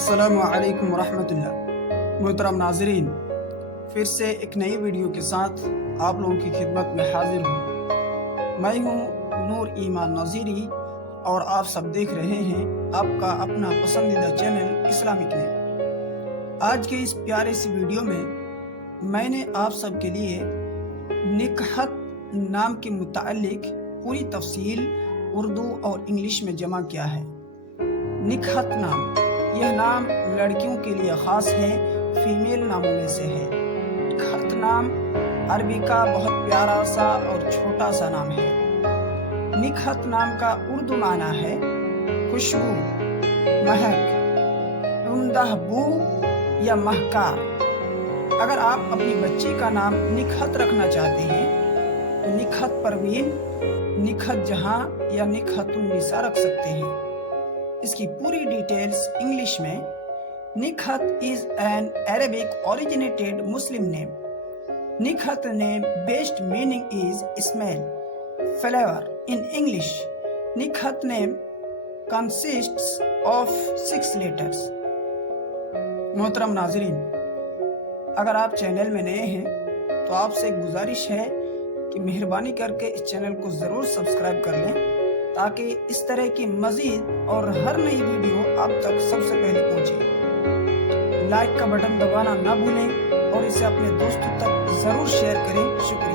السلام علیکم ورحمۃ اللہ۔ محترم ناظرین، پھر سے ایک نئی ویڈیو کے ساتھ آپ لوگوں کی خدمت میں حاضر ہوں۔ میں ہوں نور ایمان نظیری اور آپ سب دیکھ رہے ہیں آپ کا اپنا پسندیدہ چینل اسلامک نیم۔ آج کے اس پیارے سی ویڈیو میں نے آپ سب کے لیے نکہت نام کے متعلق پوری تفصیل اردو اور انگلش میں جمع کیا ہے۔ نکہت نام، یہ نام لڑکیوں کے لیے خاص ہے، فیمیل ناموں میں سے ہے۔ نکہت نام عربی کا بہت پیارا سا اور چھوٹا سا نام ہے۔ نکہت نام کا اردو معنی ہے خوشبو، مہک، عمدہ بو یا مہکار۔ اگر آپ اپنی بچی کا نام نکہت رکھنا چاہتے ہیں تو نکہت پروین، نکہت جہاں یا نکہت النساء رکھ سکتے ہیں۔ اس کی پوری ڈیٹیلز انگلش میں۔ Nikhat is an Arabic originated Muslim name. Nikhat name based meaning is smell, flavor. In English, Nikhat name consists of 6 letters. محترم ناظرین، اگر آپ چینل میں نئے ہیں تو آپ سے ایک گزارش ہے کہ مہربانی کر کے اس چینل کو ضرور سبسکرائب کر لیں تاکہ اس طرح کی مزید اور ہر نئی ویڈیو آپ تک سب سے پہلے پہنچے۔ لائک کا بٹن دبانا نہ بھولیں اور اسے اپنے دوستوں تک ضرور شیئر کریں۔ شکریہ۔